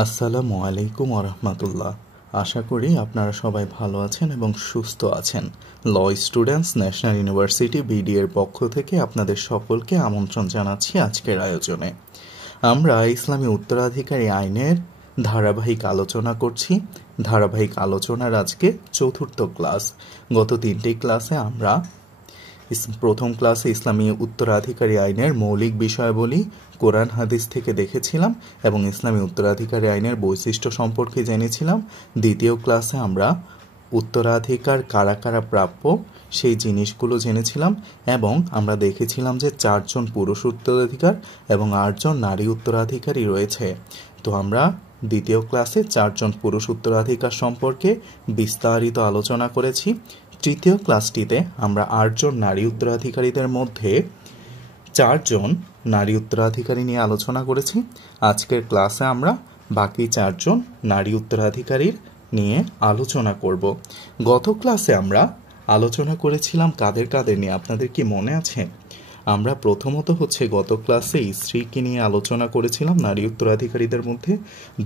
আসসালামু আলাইকুম ওরহমাতুল্লাহ। আশা করি আপনারা সবাই ভালো আছেন এবং সুস্থ আছেন। ল স্টুডেন্টস ন্যাশনাল ইউনিভার্সিটি বিডি এর পক্ষ থেকে আপনাদের সকলকে আমন্ত্রণ জানাচ্ছি আজকের আয়োজনে। আমরা ইসলামী উত্তরাধিকারী আইনের ধারাবাহিক আলোচনা করছি। ধারাবাহিক আলোচনার আজকে চতুর্থ ক্লাস। গত তিনটি ক্লাসে আমরা প্রথম ক্লাসে ইসলামী উত্তরাধিকারী আইনের মৌলিক বিষয়াবলী কোরআন হাদিস থেকে দেখেছিলাম এবং ইসলামী উত্তরাধিকারী আইনের বৈশিষ্ট্য সম্পর্কে জেনেছিলাম। দ্বিতীয় ক্লাসে আমরা উত্তরাধিকার কারা কারা প্রাপ্য সেই জিনিসগুলো জেনেছিলাম এবং আমরা দেখেছিলাম যে 4 জন পুরুষ উত্তরাধিকার এবং 8 জন নারী উত্তরাধিকারী রয়েছে। তো আমরা দ্বিতীয় ক্লাসে 4 জন পুরুষ উত্তরাধিকার সম্পর্কে বিস্তারিত আলোচনা করেছি। তৃতীয় ক্লাসটিতে আমরা 8 জন নারী উত্তরাধিকারীদের মধ্যে 4 জন নারী উত্তরাধিকারী নিয়ে আলোচনা করেছি। আজকের ক্লাসে আমরা বাকি 4 জন নারী উত্তরাধিকারীর নিয়ে আলোচনা করব। গত ক্লাসে আমরা আলোচনা করেছিলাম কাদের কাদের নিয়ে, আপনাদের কি মনে আছে? আমরা প্রথমত গত ক্লাসে স্ত্রীকে নিয়ে আলোচনা করেছিলাম নারী উত্তরাধিকারীদের মধ্যে।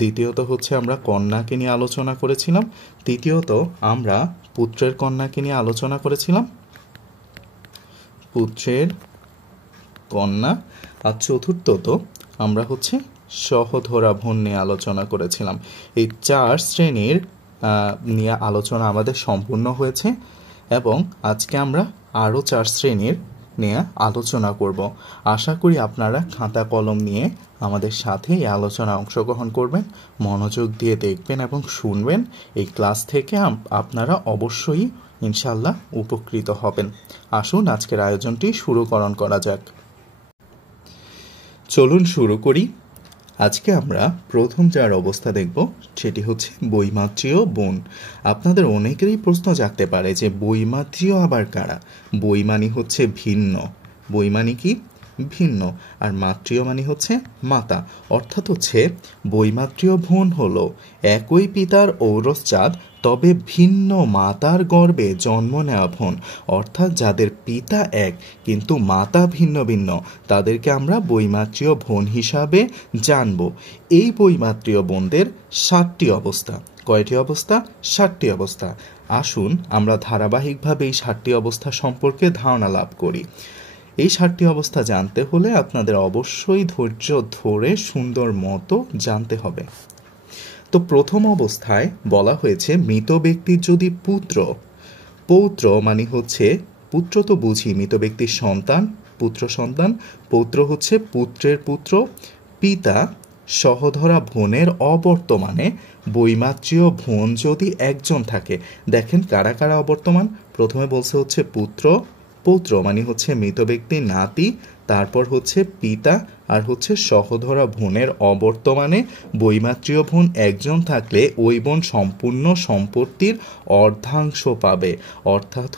দ্বিতীয়ত আমরা কন্যাকে নিয়ে আলোচনা করেছিলাম। তৃতীয়ত আমরা পুত্রের কন্যাকে নিয়ে আলোচনা করেছিলাম, পুত্রের কন্যা। আর চতুর্থত আমরা সহধরা বোন নিয়ে আলোচনা করেছিলাম। এই 4 শ্রেণীর নিয়ে আলোচনা আমাদের সম্পূর্ণ হয়েছে এবং আজকে আমরা আরও 4 শ্রেণীর নিয়ে আলোচনা করব। আশা করি আপনারা খাতা কলম নিয়ে আমাদের সাথে এই আলোচনায় অংশগ্রহণ করবেন, মনোযোগ দিয়ে দেখবেন এবং শুনবেন। এই ক্লাস থেকে আপনারা অবশ্যই ইনশাআল্লাহ উপকৃত হবেন। আসুন আজকের আয়োজনটি শুরুকরণ করা যাক। চলুন শুরু করি। আজকে আমরা প্রথম যার অবস্থা দেখব সেটি বৈমাত্রীয় বোন। আপনাদের অনেকেরই প্রশ্ন জাগতে পারে যে বৈমাত্রীয় আবার কারা? বৈ মানে ভিন্ন, বৈ মানে কি? ভিন্ন। আর মাতৃয় মানে মাতা। অর্থাৎ বৈমাত্রীয় বোন হলো একই পিতার ঔরসজাত তবে ভিন্ন মাতার গর্ভে জন্ম নেওয়া বোন। অর্থাৎ যাদের পিতা এক কিন্তু মাতা ভিন্ন ভিন্ন, তাদেরকে আমরা বৈমাত্রীয় বোন হিসাবে জানব। এই বৈমাত্রীয় বোনদের 7টি অবস্থা। কয়টি অবস্থা? 7টি অবস্থা। আসুন আমরা ধারাবাহিকভাবে এই 7টি অবস্থা সম্পর্কে ধারণা লাভ করি। এই 7টি অবস্থা জানতে হলে আপনাদের অবশ্যই ধৈর্য ধরে সুন্দর মতো জানতে হবে। তো প্রথম অবস্থায় বলা হয়েছে মৃত ব্যক্তির যদি পৌত্র মানে পুত্র তো বুঝি, মৃত ব্যক্তির সন্তান, পুত্র সন্তান, পৌত্র পুত্রের পুত্র, পিতা সহধরা বোনের অবর্তমানে বৈমাত্রীয় বোন যদি একজন থাকে। দেখেন কারা কারা অবর্তমান। প্রথমে বলছে পৌত্র মানে মৃত ব্যক্তির নাতি, তারপর পিতা, আর সহধরা বোনের অবর্তমানে বৈমাত্রীয় বোন একজন থাকলে ওই বোন সম্পূর্ণ সম্পত্তির অর্ধাংশ পাবে। অর্থাৎ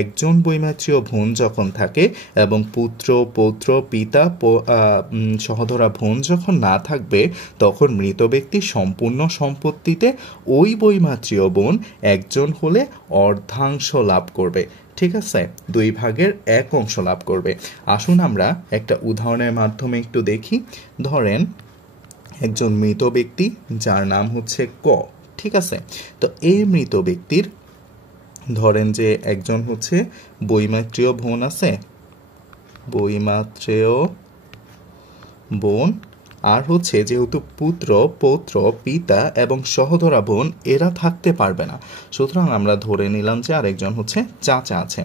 একজন বৈমাত্রীয় বোন যখন থাকে এবং পুত্র পৌত্র পিতা সহধরা বোন যখন না থাকবে, তখন মৃত ব্যক্তির সম্পূর্ণ সম্পত্তিতে ওই বৈমাত্রীয় বোন একজন হলে অর্ধাংশ লাভ করবে। ঠিক আছে, 2 ভাগের 1 অংশ লাভ করবে। আসুন আমরা একটা উদাহরণের মাধ্যমে একটু দেখি। ধরেন একজন মৃত ব্যক্তি যার নাম ক। ঠিক আছে, তো এই মৃত ব্যক্তির ধরেন যে একজন বৈমাত্রীয় বোন আছে, বৈমাত্রীয় বোন, আর যেহেতু পুত্র পৌত্র পিতা এবং সহধরা বোন এরা থাকতে পারবে না, সুতরাং আমরা ধরে নিলাম যে আরেকজন চাচা আছে।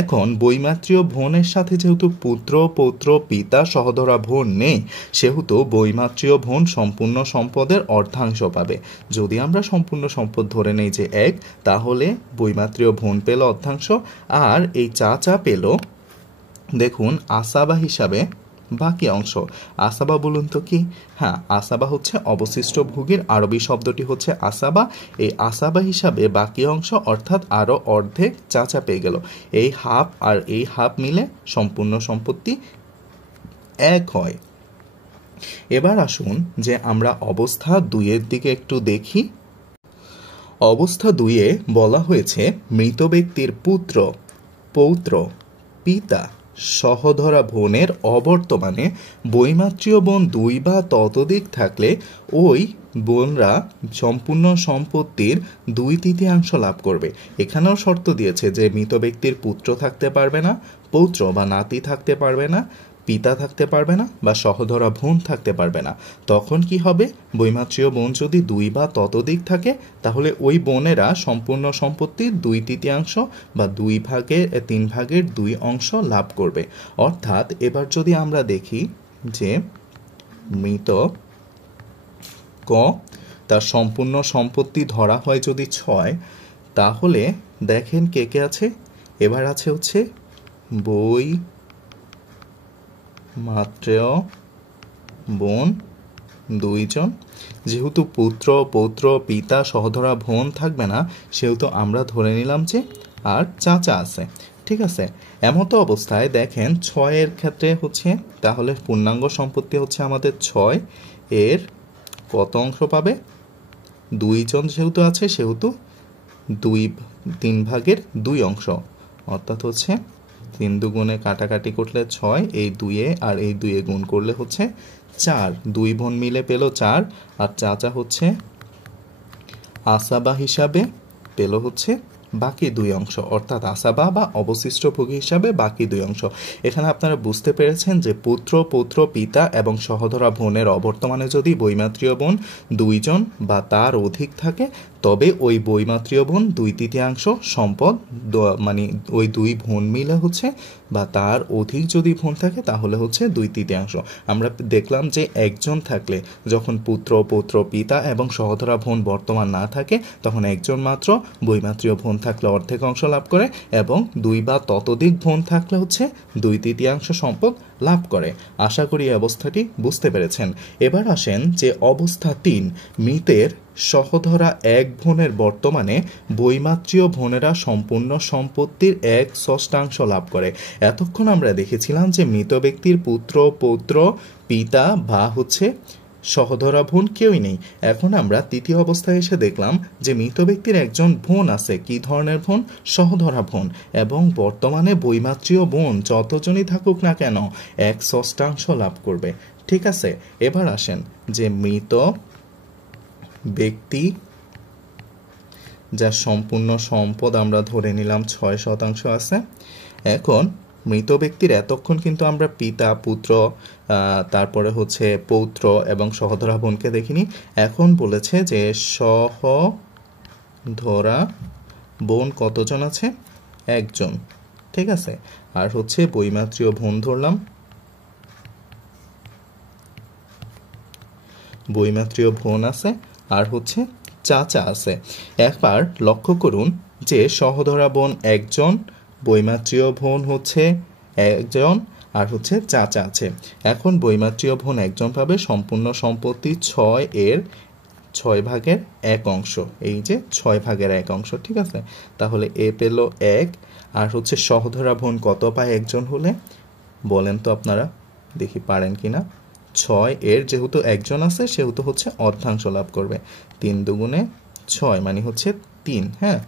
এখন বৈমাত্রীয় বোনের সাথে যেহেতু পুত্র পৌত্র পিতা সহধরা বোন নেই, সেহেতু বৈমাত্রীয় বোন সম্পূর্ণ সম্পদের অর্ধাংশ পাবে। যদি আমরা সম্পূর্ণ সম্পদ ধরে নেই যে 1, তাহলে বৈমাত্রীয় বোন পেল অর্ধাংশ, আর এই চাচা পেল দেখুন আসাবা হিসাবে বাকি অংশ। আসাবা বলুন তো কি? হ্যাঁ, আসাবা অবশিষ্ট ভোগের আরবি শব্দটি আসাবা। এই আসাবা হিসাবে বাকি অংশ অর্থাৎ আরো অর্ধেক চাচা পেয়ে গেল। এই হাফ আর এই হাফ মিলে সম্পূর্ণ সম্পত্তি 1 হয়। এবার আসুন যে আমরা অবস্থা 2 দিকে একটু দেখি। অবস্থা 2 বলা হয়েছে মৃত ব্যক্তির পুত্র পৌত্র পিতা সহধরা বোনের অবর্তমানে বৈমাত্রীয় বোন 2 বা ততোধিক থাকলে ওই বোনরা সম্পূর্ণ সম্পত্তির 2/3 লাভ করবে। এখানেও শর্ত দিয়েছে যে মৃত ব্যক্তির পুত্র থাকতে পারবে না, পৌত্র বা নাতি থাকতে পারবে না, পিতা থাকতে পারবে না বা সহধরা বোন থাকতে পারবে না। তখন কি হবে? বৈমাত্রীয় বোন যদি 2 বা ততোধিক থাকে তাহলে ওই বোনেরা সম্পূর্ণ সম্পত্তির 2/3 বা 3/2 লাভ করবে। অর্থাৎ এবার যদি আমরা দেখি যে মৃত ক তার সম্পূর্ণ সম্পত্তি ধরা হয় যদি 6, তাহলে দেখেন কে কে আছে। এবার আছে হচ্ছে বই মাত্রেয় বোন 2 জন। যেহেতু পুত্র পৌত্র পিতা সহধরা বোন থাকবে না, সেহেতু আমরা ধরে নিলাম যে আর চাচা আছে। ঠিক আছে, এমতো অবস্থায় দেখেন 6 ক্ষেত্রে হচ্ছে তাহলে পূর্ণাঙ্গ সম্পত্তি হচ্ছে আমাদের 6 এর কত অংশ পাবে? 2 জন যেহেতু আছে সেহেতু 3/2 অর্থাৎ হচ্ছে 3 দুগুণে কাটাকাটি করলে 6, এই 2 আর এই 2 গুণ করলে হচ্ছে 4। 2 বোন মিলে পেল 4, আর চাচা হচ্ছে আসাবা হিসাবে পেল হচ্ছে বাকি 2 অংশ, অর্থাৎ আসাবা বা অবশিষ্ট ভোগী হিসাবে বাকি 2 অংশ। এখানে আপনারা বুঝতে পেরেছেন যে পুত্র পৌত্র পিতা এবং সহধরা বোনের অবর্তমানে যদি বৈমাত্রীয় বোন 2 জন বা তার অধিক থাকে তবে ওই বৈমাত্রীয় বোন 2/3 সম্পদ মানে ওই 2 বোন মিলে হচ্ছে বা তার অধিক যদি বোন থাকে তাহলে হচ্ছে 2/3। আমরা দেখলাম যে একজন থাকলে যখন পুত্র পৌত্র পিতা এবং সহধরা বোন বর্তমান না থাকে তখন একজন মাত্র, বৈমাত্রীয় বোন থাকলে অর্ধেক অংশ লাভ করে এবং 2 বা ততোধিক বোন থাকলে হচ্ছে 2/3 সম্পদ লাভ করে। আশা করি এই অবস্থাটি বুঝতে পেরেছেন। এবার আসেন যে অবস্থা 3, মৃতের সহধরা 1 বোনের বর্তমানে বৈমাত্রীয় বোনেরা সম্পূর্ণ সম্পত্তির 1/6 লাভ করে। এতক্ষণ আমরা দেখেছিলাম যে মৃত ব্যক্তির পুত্র পৌত্র পিতা বা হচ্ছে সহধরা বোন কেউই নেই। এখন আমরা তৃতীয় অবস্থায় এসে দেখলাম যে মৃত ব্যক্তির একজন বোন আছে। কি ধরনের বোন? সহধরা বোন, এবং বর্তমানে বৈমাত্রীয় বোন যতজনই থাকুক না কেন 1/6 লাভ করবে। ঠিক আছে, এবার আসেন যে মৃত ব্যক্তি যার সম্পূর্ণ সম্পদ আমরা ধরে নিলাম 6% আছে। এখন মৃত ব্যক্তির এতক্ষণ কিন্তু আমরা পিতা পুত্র তারপরে হচ্ছে পৌত্র এবং সহধরা বোনকে দেখিনি। এখন বলেছে যে সহধরা বোন কতজন আছে? 1 জন। ঠিক আছে, আর হচ্ছে বৈমাত্রীয় বোন ধরলাম, বৈমাত্রীয় বোন আছে, আর হচ্ছে চাচা আছে। একবার লক্ষ্য করুন যে সহধরা বোন 1 জন, বৈমাত্রীয় বোন হচ্ছে 1 জন, আর হচ্ছে চাচা আছে। এখন বৈমাত্রীয় বোন 1 জন পাবে সম্পূর্ণ সম্পত্তি 6 এর 6/1 এই যে 6/1। ঠিক আছে, তাহলে এ পেল 1, আর হচ্ছে সহধরা বোন কত পায় 1 জন হলে? বলেন তো আপনারা, দেখি পারেন কিনা। 6 এর যেহেতু 1 জন আছে সেহেতু হচ্ছে অর্ধাংশ লাভ করবে। 3 দুগুণে 6 মানে হচ্ছে 3। হ্যাঁ,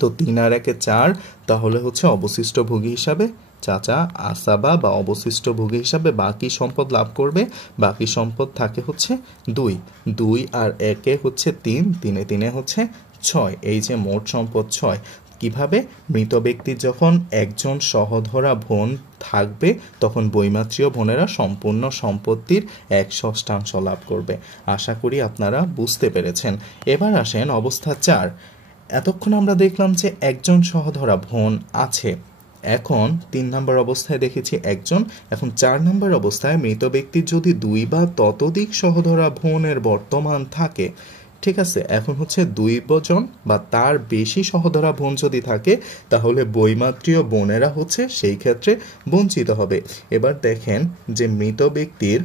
তো 3 আর 1 4, তাহলে হচ্ছে অবশিষ্ট ভোগী হিসাবে চাচা আসাবা বা অবশিষ্ট ভোগী হিসাবে বাকি সম্পদ লাভ করবে। বাকি সম্পদ থাকে হচ্ছে 2। 2 আর 1 হচ্ছে 3, 3 3 হচ্ছে 6, এই যে মোট সম্পদ 6। কিভাবে? মৃত ব্যক্তির যখন একজন সহধরা বোন থাকবে তখন বৈমাত্রীয় বোনেরা সম্পূর্ণ সম্পত্তির 1/6 লাভ করবে। আশা করি আপনারা বুঝতে পেরেছেন। এবার আসেন অবস্থা 4। এতক্ষণ আমরা দেখলাম যে একজন সহধরা বোন আছে। এখন 3 নম্বর অবস্থায় দেখেছি 1 জন। এখন 4 নম্বর অবস্থায় মৃত ব্যক্তির যদি 2 বা ততোধিক সহধরা বোনের বর্তমান থাকে। ঠিক আছে, এখন হচ্ছে 2 জন বা তার বেশি সহধরা বোন যদি থাকে তাহলে বৈমাত্রীয় বোনেরা হচ্ছে সেই ক্ষেত্রে বঞ্চিত হবে। এবার দেখেন যে মৃত ব্যক্তির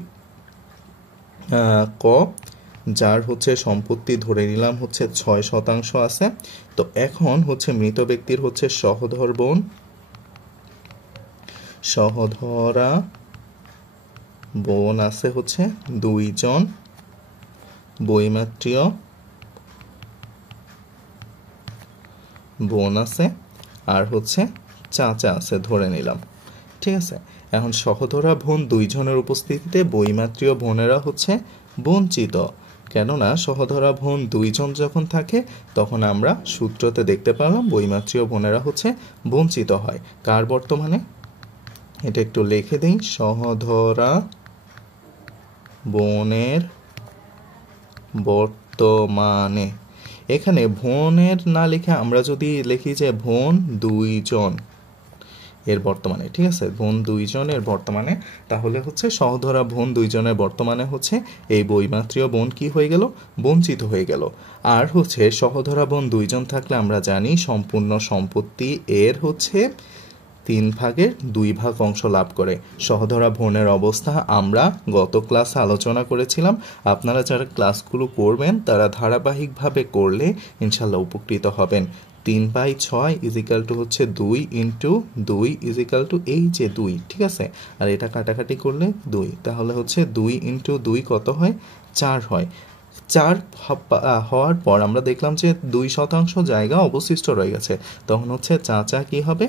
ক যার হচ্ছে সম্পত্তি ধরে নিলাম হচ্ছে 6% আছে। তো এখন হচ্ছে মৃত ব্যক্তির হচ্ছে সহধরা বোন আছে হচ্ছে 2 জন, বৈমাত্রীয় বোন আছে, আর হচ্ছে চাচা আছে ধরে নিলাম। ঠিক আছে। এখন সহধরা বোন দুইজনের উপস্থিতিতে বৈমাত্রীয় বোনেরা হচ্ছে বঞ্চিত, কেননা সহধরা বোন দুইজন যখন থাকে তখন আমরা সূত্রতে দেখতে পেলাম বৈমাত্রীয় বোনেরা হচ্ছে বঞ্চিত হয়। কার বর্তমানে? এটা একটু লিখে দিই, সহধরা বোনের বর্তমানে। এখানে বোনের না লিখে আমরা যদি লিখি যে বোন দুইজন এর বর্তমানে, ঠিক আছে, বোন দুইজনের বর্তমানে, তাহলে হচ্ছে সহধরা বোন দুইজনের বর্তমানে হচ্ছে এই বৈমাত্রীয় বোন কি হয়ে গেল? বঞ্চিত হয়ে গেল। আর হচ্ছে সহধরা বোন দুইজন থাকলে আমরা জানি সম্পূর্ণ সম্পত্তি এর হচ্ছে 3/2 অংশ লাভ করে। সহধরা বোনের অবস্থা আমরা গত ক্লাসে আলোচনা করেছিলাম। আপনারা যারা ক্লাসগুলো করবেন তারা ধারাবাহিকভাবে করলে ইনশাল্লাহ উপকৃত হবেন। 3/6 ইজিক্যাল টু হচ্ছে 2 ইন্টু 2 ইজিক্যাল টু এই যে 2, ঠিক আছে, আর এটা কাটাকাটি করলে 2, তাহলে হচ্ছে 2 ইন্টু 2 কত হয়? 4 হয়। 4 হওয়ার পর আমরা দেখলাম যে 2% জায়গা অবশিষ্ট রয়ে গেছে, তখন হচ্ছে চাচা কি হবে?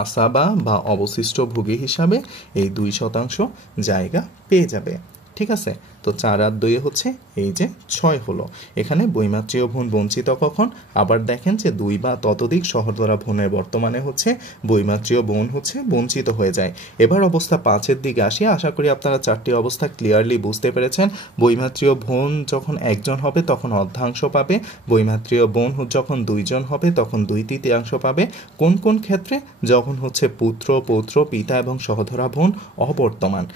আসাবা বা অবশিষ্ট ভোগী হিসাবে এই 2% জায়গা পেয়ে যাবে, ঠিক আছে। তো 4 আর 2 হচ্ছে এই যে 6 হলো। এখানে বৈমাত্রীয় বোন বঞ্চিত কখন? আবার দেখেন যে 2 বা ততোধিক সহধরা বোনের বর্তমানে হচ্ছে বৈমাত্রীয় বোন হচ্ছে বঞ্চিত হয়ে যায়। এবার অবস্থা 5-এর দিকে আসি। আশা করি আপনারা 4টি অবস্থা ক্লিয়ারলি বুঝতে পেরেছেন। বৈমাত্রীয় বোন যখন একজন হবে তখন অর্ধাংশ পাবে, বৈমাত্রীয় বোন যখন 2জন হবে তখন 2/3 পাবে। কোন কোন ক্ষেত্রে? যখন হচ্ছে পুত্র, পৌত্র, পিতা এবং সহধরা বোন অবর্তমান।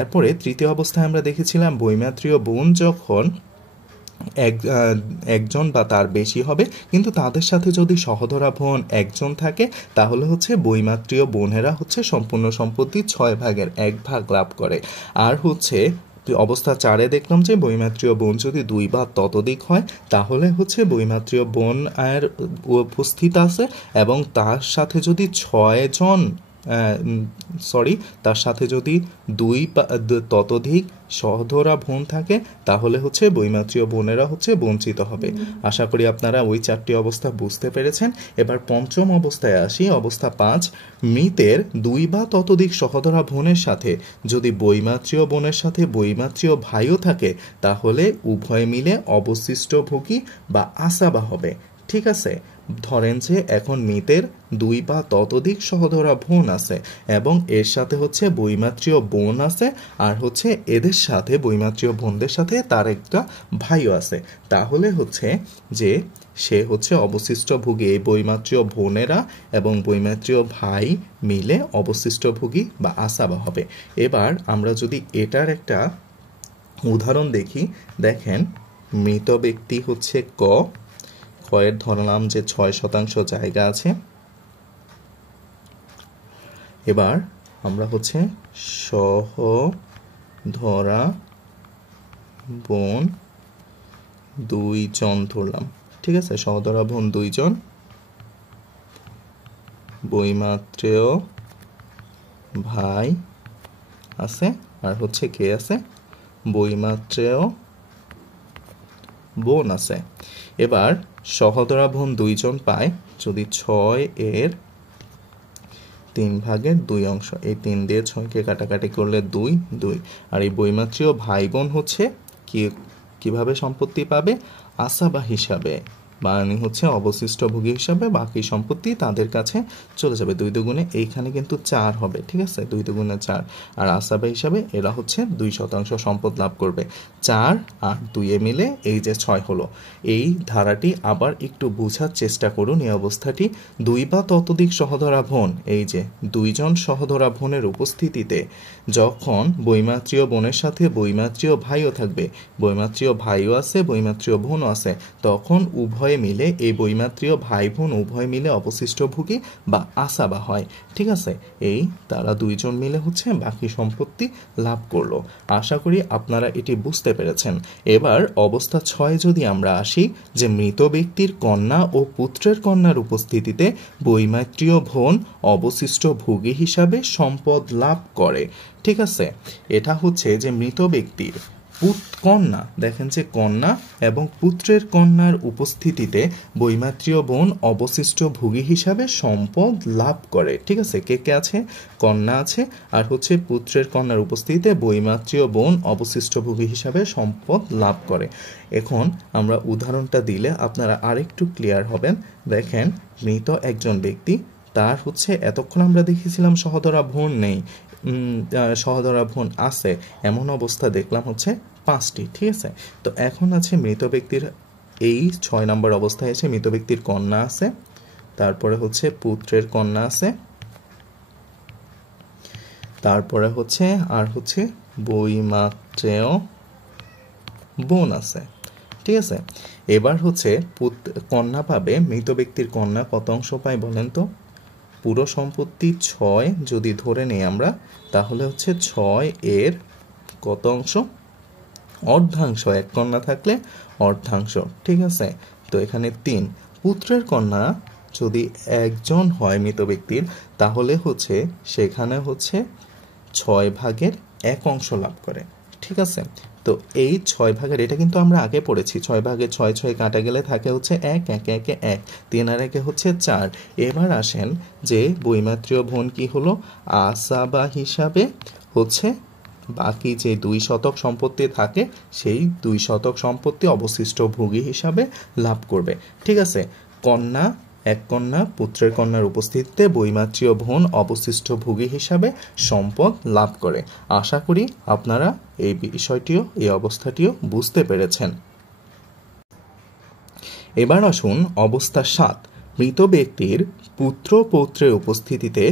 এরপরে তৃতীয় অবস্থায় আমরা দেখেছিলাম বৈমাত্রীয় বোন যখন একজন বা তার বেশি হবে, কিন্তু তাদের সাথে যদি সহধরা বোন একজন থাকে তাহলে হচ্ছে বৈমাত্রীয় বোনেরা হচ্ছে সম্পূর্ণ সম্পত্তি 6/1 লাভ করে। আর হচ্ছে অবস্থা 4-এ দেখলাম যে বৈমাত্রীয় বোন যদি 2 বা ততোধিক হয় তাহলে হচ্ছে বৈমাত্রীয় বোন এর উপস্থিত আছে এবং তার সাথে যদি 6 জন তার সাথে যদি 2 বা ততোধিক সহধরা বোন থাকে তাহলে হচ্ছে বৈমাত্রীয় বোনেরা হচ্ছে বঞ্চিত হবে। আশা করি আপনারা ওই 4টি অবস্থা বুঝতে পেরেছেন। এবার পঞ্চম অবস্থায় আসি, অবস্থা 5। মৃতের 2 বা ততোধিক সহধরা বোনের সাথে যদি বৈমাত্রীয় বোনের সাথে বৈমাত্রীয় ভাইও থাকে তাহলে উভয় মিলে অবশিষ্ট ভোগী বা আসাবা হবে, ঠিক আছে। ধরেন যে এখন মৃতের 2 বা ততোধিক সহধরা বোন আছে এবং এর সাথে হচ্ছে বৈমাত্রীয় বোন আছে, আর হচ্ছে এদের সাথে বৈমাত্রীয় বোনদের সাথে তার একটা ভাইও আছে, তাহলে হচ্ছে যে সে হচ্ছে অবশিষ্ট ভোগী। এই বৈমাত্রীয় বোনেরা এবং বৈমাত্রীয় ভাই মিলে অবশিষ্ট ভোগী বা আসাবা হবে। এবার আমরা যদি এটার একটা উদাহরণ দেখি, দেখেন মৃত ব্যক্তি হচ্ছে কয়ের ধরলাম যে 6% জায়গা আছে। এবার আমরা হচ্ছে সহধরা বোন 2জন ধরলাম, ঠিক আছে, সহধরা বোন 2জন, বৈমাত্রেয় ভাই আছে, আর হচ্ছে কে আছে? বৈমাত্রেয় বোন আছে। এবার সহধরা বোন 2জন পায় যদি 6/3 অংশ, এই 3 দিয়ে 6কে কাটাকাটি করলে 2, আর এই বৈমাত্রীয় ভাই বোন হচ্ছে কিভাবে সম্পত্তি পাবে? আসাবা হিসাবে, মানে হচ্ছে অবশিষ্ট ভোগী হিসাবে বাকি সম্পত্তি তাদের কাছে চলে যাবে। 2 দুগুণে এইখানে কিন্তু 4 হবে, ঠিক আছে, 2 দুগুণে 4, আর আসাবা হিসাবে এরা হচ্ছে 2% সম্পদ লাভ করবে। 4 আর 2 মিলে এই যে 6 হলো। এই ধারাটি আবার একটু বোঝার চেষ্টা করুন। এই অবস্থাটি 2 বা ততোধিক সহধরা বোন, এই যে 2জন সহধরা বোনের উপস্থিতিতে যখন বৈমাত্রীয় বোনের সাথে বৈমাত্রীয় ভাইও থাকবে, বৈমাত্রীয় ভাইও আছে, বৈমাত্রীয় বোনও আছে, তখন উভয় মিলে এই বৈমাত্রীয় ভাই বোন উভয় মিলে অবশিষ্ট ভোগী বা আসাবা হয়, ঠিক আছে। এই তারা 2জন মিলে হচ্ছে বাকি সম্পত্তি লাভ করলো। আশা করি আপনারা এটি বুঝতে পেরেছেন। এবার অবস্থা 6 যদি আমরা আসি, যে মৃত ব্যক্তির কন্যা ও পুত্রের কন্যার উপস্থিতিতে বৈমাত্রীয় বোন অবশিষ্ট ভোগী হিসাবে সম্পদ লাভ করে, ঠিক আছে। এটা হচ্ছে যে মৃত ব্যক্তির কন্যা, দেখেন যে কন্যা এবং পুত্রের কন্যার উপস্থিতিতে বৈমাত্রীয় বোন অবশিষ্ট ভোগী হিসাবে সম্পদ লাভ করে। ঠিক আছে, কে কে আছে? কন্যা আছে, আর হচ্ছে পুত্রের কন্যার উপস্থিতিতে বৈমাত্রীয় বোন অবশিষ্ট ভোগী হিসাবে সম্পদ লাভ করে। এখন আমরা উদাহরণটা দিলে আপনারা আরেকটু ক্লিয়ার হবেন। দেখেন, মৃত একজন ব্যক্তি, তার হচ্ছে এতক্ষণ আমরা দেখেছিলাম সহোদরা বোন নেই, সহোদরা বোন আছে, এমন অবস্থা দেখলাম হচ্ছে 5টি। ঠিক আছে, তো এখন আছে মৃত ব্যক্তির এই 6 নম্বর অবস্থায় এসে মৃত ব্যক্তির কন্যা আছে, তারপরে হচ্ছে পুত্রের কন্যা আছে, তারপরে হচ্ছে আর হচ্ছে বৈমাত্রেয় বোন আছে। ঠিক আছে, এবার হচ্ছে কন্যা পাবে, মৃত ব্যক্তির কন্যা কত অংশ পায় বলেন তো? পুরো সম্পত্তি 6 যদি ধরে নেই আমরা, তাহলে হচ্ছে 6 এর কত অংশ? অর্ধাংশ। এক কন্যা থাকলে অর্ধাংশ। ঠিক আছে, তো এখানে 3। পুত্রের কন্যা যদি একজন হয় মৃত ব্যক্তির, তাহলে হচ্ছে সেখানে হচ্ছে 6 ভাগের 1 অংশ লাভ করে। ঠিক আছে, তো এই 6 ভাগের, এটা কিন্তু আমরা আগে পড়েছি, 6 ভাগের 6 কাটা গেলে থাকে হচ্ছে 1, 1 1 1, 3 আর 1 হচ্ছে 4। এবার আসেন যে বৈমাত্রীয় বোন কি হলো? আসাবা হিসাবে হচ্ছে বাকি যে 2 শতক সম্পত্তি থাকে, সেই 2 শতক সম্পত্তি অবশিষ্ট ভোগী হিসাবে লাভ করবে। ঠিক আছে, কন্যা, এক কন্যা, পুত্রের কন্যার উপস্থিতিতে বৈমাত্রীয় বোন অবশিষ্ট ভোগী হিসাবে সম্পদ লাভ করে। আশা করি আপনারা এই বিষয়টিও, এই অবস্থাটিও বুঝতে পেরেছেন। এবার আসুন অবস্থা 7। মৃত ব্যক্তির পুত্র পৌত্রের উপস্থিতিতে,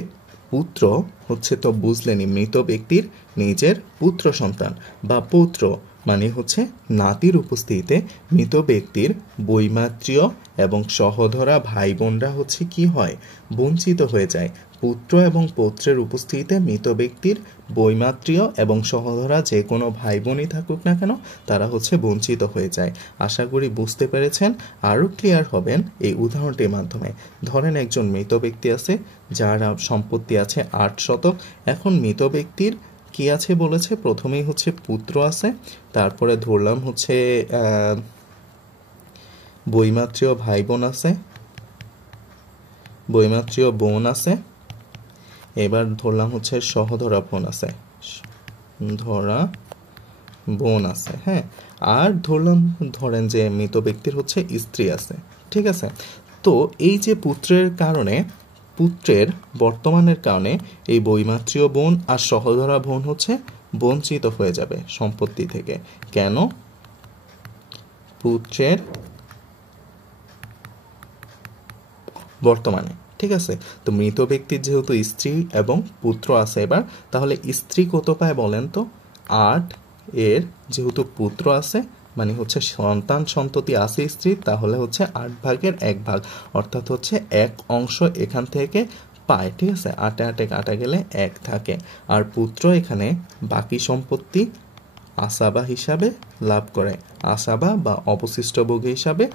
পুত্র হচ্ছে তো বুঝলেনই, মৃত ব্যক্তির নিজের পুত্র সন্তান বা পৌত্র মানে হচ্ছে নাতির উপস্থিতিতে মৃত ব্যক্তির বৈমাত্রীয় এবং সহোদরা ভাই বোনরা হচ্ছে কি হয়? বঞ্চিত হয়ে যায়। পুত্র এবং পৌত্রের উপস্থিতিতে মৃত ব্যক্তির বৈমাত্রীয় এবং সহোদরা যে কোনো ভাই বোনই থাকুক না কেন, তারা হচ্ছে বঞ্চিত হয়ে যায়। আশা করি বুঝতে পেরেছেন। আরও ক্লিয়ার হবেন এই উদাহরণটির মাধ্যমে। ধরেন একজন মৃত ব্যক্তি আছে, যার সম্পত্তি আছে 8 শতক। এখন মৃত ব্যক্তির কি আছে বলেছে? প্রথমেই হচ্ছে পুত্র আছে, তারপরে ধরলাম হচ্ছে বৈমাত্রীয় ভাই বোন আছে, বৈমাত্রীয় বোন আছে, এবার ধরলাম হচ্ছে সহধরা বোন আছে, ধরা বোন আছে। হ্যাঁ, আর ধরেন যে মৃত ব্যক্তির হচ্ছে স্ত্রী আছে। ঠিক আছে, তো এই যে পুত্রের কারণে, পুত্রের বর্তমানের কারণে এই বৈমাত্রীয় বোন আর সহধরা বোন হচ্ছে বঞ্চিত হয়ে যাবে সম্পত্তি থেকে। কেন? পুত্রের বর্তমানে। ঠিক আছে, তো মৃত ব্যক্তির যেহেতু স্ত্রী এবং পুত্র আছে, এবার তাহলে স্ত্রী কত পায় বলেন তো? 8 এর যেহেতু পুত্র আছে, মানে হচ্ছে সন্তান সন্ততি আছে স্ত্রী, তাহলে হচ্ছে 8 ভাগের 1 ভাগ, অর্থাৎ হচ্ছে 1 অংশ এখান থেকে পায়। ঠিক আছে, 8 8 কাটা গেলে 1 থাকে। আর পুত্র এখানে বাকি সম্পত্তি আসাবা হিসাবে লাভ করে, আসাবা বা অবশিষ্ট ভোগী হিসাবে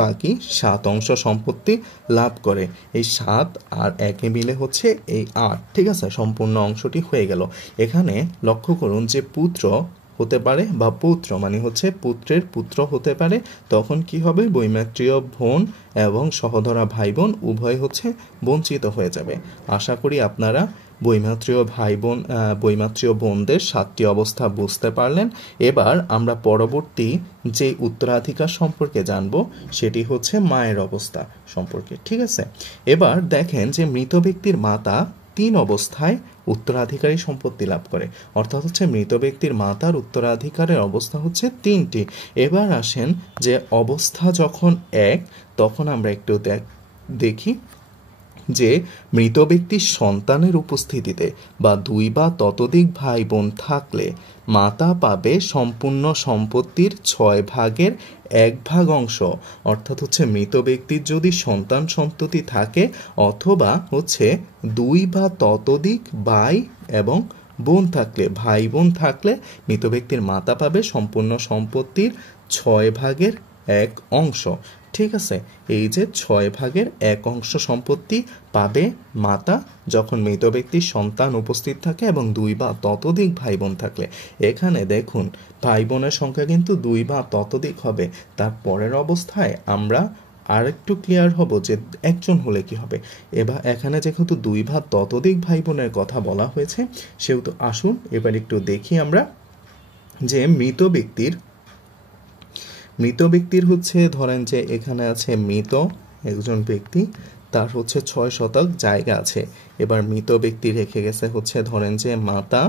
বাকি 7 অংশ সম্পত্তি লাভ করে। এই 7 আর 1 মিলে হচ্ছে এই 8। ঠিক আছে, সম্পূর্ণ অংশটি হয়ে গেল। এখানে লক্ষ্য করুন যে পুত্র হতে পারে বা পৌত্র মানে হচ্ছে পুত্রের পুত্র হতে পারে, তখন কি হবে? বৈমাত্রীয় বোন এবং সহধরা ভাই বোন উভয় হচ্ছে বঞ্চিত হয়ে যাবে। আশা করি আপনারা বৈমাত্রীয় বোনদের 7টি অবস্থা বুঝতে পারলেন। এবার আমরা পরবর্তী যে উত্তরাধিকার সম্পর্কে জানব, সেটি হচ্ছে মায়ের অবস্থা সম্পর্কে। ঠিক আছে, এবার দেখেন যে মৃত ব্যক্তির মাতা 3 অবস্থায় উত্তরাধিকারী সম্পত্তি লাভ করে, অর্থাৎ হচ্ছে মৃত ব্যক্তির মাতার উত্তরাধিকারের অবস্থা হচ্ছে 3টি। এবার আসেন যে অবস্থা যখন 1, তখন আমরা একটু দেখি যে মৃত ব্যক্তির সন্তানের উপস্থিতিতে বা 2 বা ততোধিক ভাই বোন থাকলে মাতা পাবে সম্পূর্ণ সম্পত্তির 6 ভাগের 1 ভাগ অংশ। অর্থাৎ হচ্ছে মৃত ব্যক্তির যদি সন্তান সন্ততি থাকে অথবা হচ্ছে 2 বা ততোধিক ভাই এবং বোন থাকলে, ভাই বোন থাকলে মৃত ব্যক্তির মাতা পাবে সম্পূর্ণ সম্পত্তির 6 ভাগের এক অংশ। ঠিক আছে, এই যে 6/1 সম্পত্তি পাবে মাতা যখন মৃত ব্যক্তির সন্তান উপস্থিত থাকে এবং 2 বা ততোধিক ভাই বোন থাকলে। এখানে দেখুন ভাই বোনের সংখ্যা কিন্তু 2 বা ততোধিক হবে। তার পরের অবস্থায় আমরা আরেকটু ক্লিয়ার হব যে একজন হলে কি হবে। এবার এখানে যেহেতু 2 বা ততোধিক ভাই বোনের কথা বলা হয়েছে, সেহেতু আসুন এবার একটু দেখি আমরা যে মৃত ব্যক্তির হচ্ছে ধরেন যে এখানে আছে মৃত একজন ব্যক্তি, তার হচ্ছে 6 শতক জায়গা আছে। এবার মৃত ব্যক্তি রেখে গেছে হচ্ছে ধরেন যে মাতা,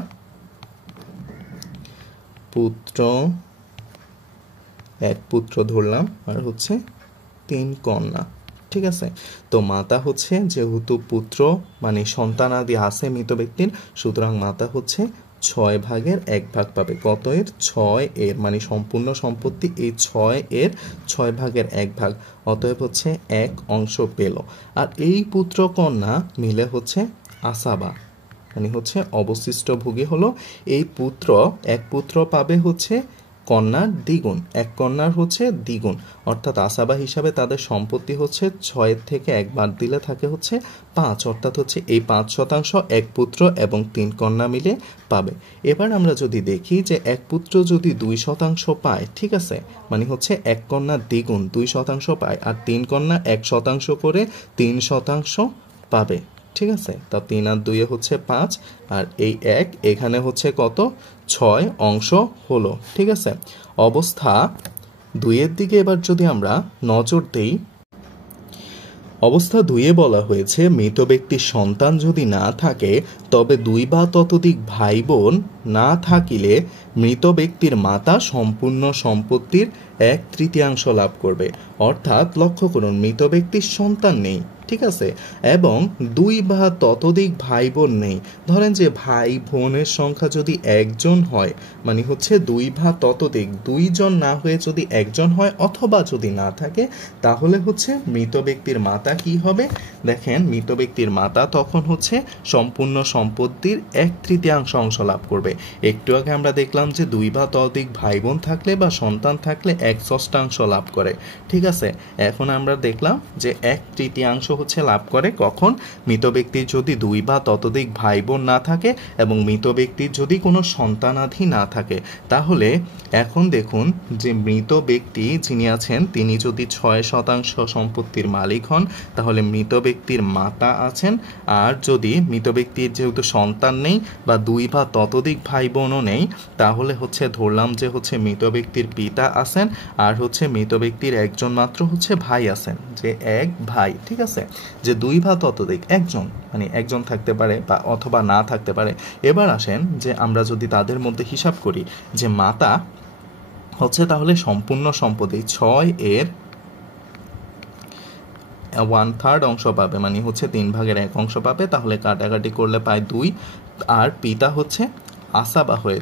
পুত্র, এক পুত্র ধরলাম, আর হচ্ছে 3 কন্যা। ঠিক আছে, তো মাতা হচ্ছে যেহেতু পুত্র মানে সন্তানাদি আছে মৃত ব্যক্তির, সুতরাং মাতা হচ্ছে 6/1 পাবে। কত এর? 6 এর, মানে সম্পূর্ণ সম্পত্তি এই 6 এর 6/1। অতএব হচ্ছে 1 অংশ পেল। আর এই পুত্র কন্যা মিলে হচ্ছে আসাবা, মানে হচ্ছে অবশিষ্ট ভোগী হলো এই পুত্র। এক পুত্র পাবে হচ্ছে কন্যার দ্বিগুণ, এক কন্যার হচ্ছে দ্বিগুণ, অর্থাৎ আসাবা হিসাবে তাদের সম্পত্তি হচ্ছে 6 থেকে 1 বাদ দিলে থাকে হচ্ছে 5, অর্থাৎ হচ্ছে এই 5% এক পুত্র এবং 3 কন্যা মিলে পাবে। এবার আমরা যদি দেখি যে এক পুত্র যদি 2% পায়, ঠিক আছে, মানে হচ্ছে এক কন্যার দ্বিগুণ 2% পায়, আর 3 কন্যা 1% করে 3% পাবে। ঠিক আছে, তা 3 আর 2 হচ্ছে 5, আর এই 1 এখানে হচ্ছে কত? 6 অংশ হলো। ঠিক আছে, অবস্থা 2 এর দিকে এবার যদি আমরা নজর দেই, অবস্থা 2-এ বলা হয়েছে মৃত ব্যক্তির সন্তান যদি না থাকে তবে 2 বা ততোধিক ভাই বোন না থাকিলে মৃত ব্যক্তির মাতা সম্পূর্ণ সম্পত্তির 1/3 লাভ করবে। অর্থাৎ লক্ষ্য করুন, মৃত ব্যক্তির সন্তান নেই, ঠিক আছে, এবং 2 বা ততোধিক ভাই বোন নেই। ধরেন যে ভাই বোনের সংখ্যা যদি একজন হয়, মানে হচ্ছে 2 বা ততোধিক, 2 জন না হয়ে যদি একজন হয় অথবা যদি না থাকে, তাহলে হচ্ছে মৃত ব্যক্তির মাতা কি হবে? দেখেন, মৃত ব্যক্তির মাতা তখন হচ্ছে সম্পূর্ণ সম্পত্তির 1/3 অংশ লাভ করবে। একটু আগে আমরা দেখলাম যে 2 বা ততোধিক ভাই বোন থাকলে বা সন্তান থাকলে 1/6 লাভ করে। ঠিক আছে, এখন আমরা দেখলাম যে 1/3 হচ্ছে লাভ করে কখন? মৃত ব্যক্তির যদি 2 বা ততোধিক ভাই বোন না থাকে এবং মৃত ব্যক্তির যদি কোনো সন্তানাদি না থাকে। তাহলে এখন দেখুন যে মৃত ব্যক্তি যিনি আছেন তিনি যদি 6% সম্পত্তির মালিক হন, তাহলে মৃত ব্যক্তির মাতা আছেন। আর যদি মৃত ব্যক্তির যেহেতু সন্তান নেই বা 2 বা ততোধিক ভাই বোনও নেই, তাহলে হচ্ছে ধরলাম যে হচ্ছে মৃত ব্যক্তির পিতা আছেন, আর হচ্ছে মৃত ব্যক্তির একজন মাত্র হচ্ছে ভাই আছেন, যে এক ভাই। ঠিক আছে, যে 2 বা ততোধিক একজন, মানে একজন থাকতে পারে বা অথবা না থাকতে পারে। এবার আসেন যে আমরা যদি তাদের মধ্যে হিসাব করি যে মাতা হচ্ছে তাহলে সম্পূর্ণ সম্পত্তি 6 এর 1/3 অংশ পাবে, মানে হচ্ছে 3/1 অংশ পাবে। তাহলে কাটাকাটি করলে পায় 2, আর পিতা হচ্ছে আসাবা হয়ে